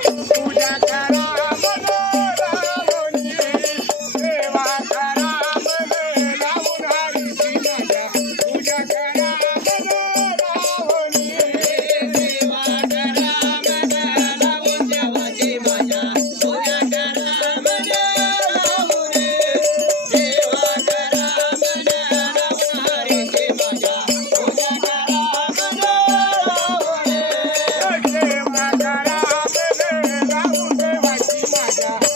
पूजा करा 大家